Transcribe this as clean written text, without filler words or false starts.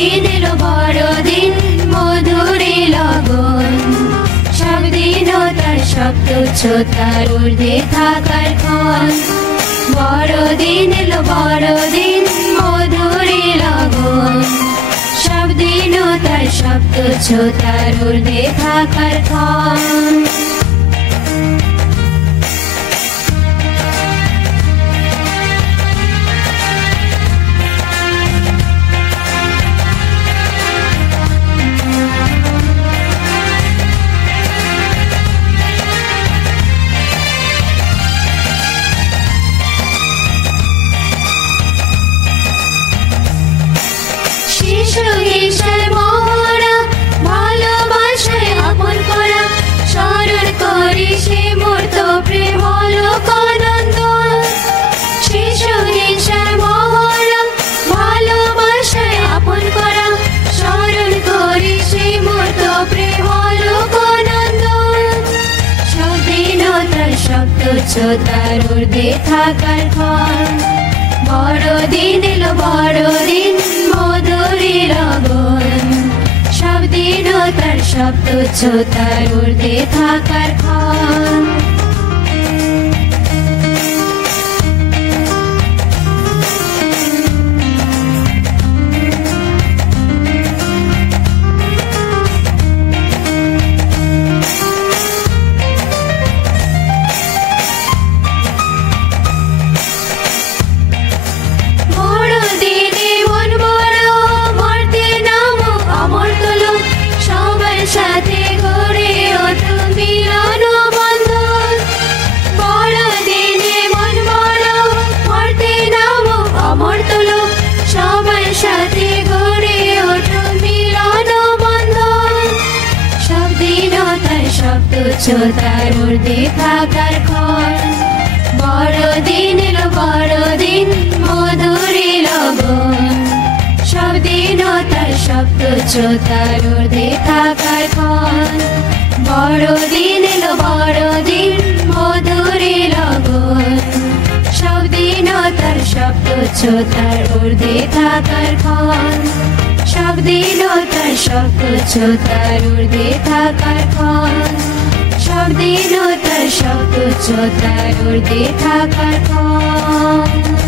দিন এলো বড়দিন মধুরে লগন সব দিনও তার সব তুচ্ছ তার ঊর্ধ্বে থাকার ক্ষণ বড়দিন এলো বড়দিন মধুরে লগন সব দিনও তার সব তুচ্ছ তার ঊর্ধ্বে থাকার ক্ষণ ভালোবাসায় আপন করা স্মরণ করি সে মূর্ত প্রেম হলো কনন্দন শিশু হিংসার মহড়া ভালোবাসায় আপন করা স্মরণ করি সে মূর্ত প্রেম হলো কনন্দন স্বাধীনতার সব তুচ্ছ তার ঊর্ধ্বে থাকার ক্ষণ বড়দিন এলো বড়দিন মধুরে লগন সব দিনও তার সব তুচ্ছ তার ঊর্ধ্বে থাকার ক্ষণ সাথে গড়ে ওঠো মিলন বন্ধন বড়দিনে মন বড় মরতে নামো অমর তোলো সবার সাথে গড়ে ওঠো মিলন বন্ধন সব দিনও তার সব তুচ্ছ তার ঊর্ধ্বে থাকার ক্ষণ বড়দিন এলো বড়দিন মধুরে লগন সব দিনও তার সব তুচ্ছ তার ঊর্ধ্বে থাকার ক্ষণ বড়দিন এলো বড়দিন মধুরে লগন সব দিনও তার সব তুচ্ছ তার ঊর্ধ্বে থাকার ক্ষণ সব দিনও তার সব তুচ্ছ তার ঊর্ধ্বে থাকার ক্ষণ সব দিনও তার সব তুচ্ছ তার ঊর্ধ্বে থাকার ক্ষণ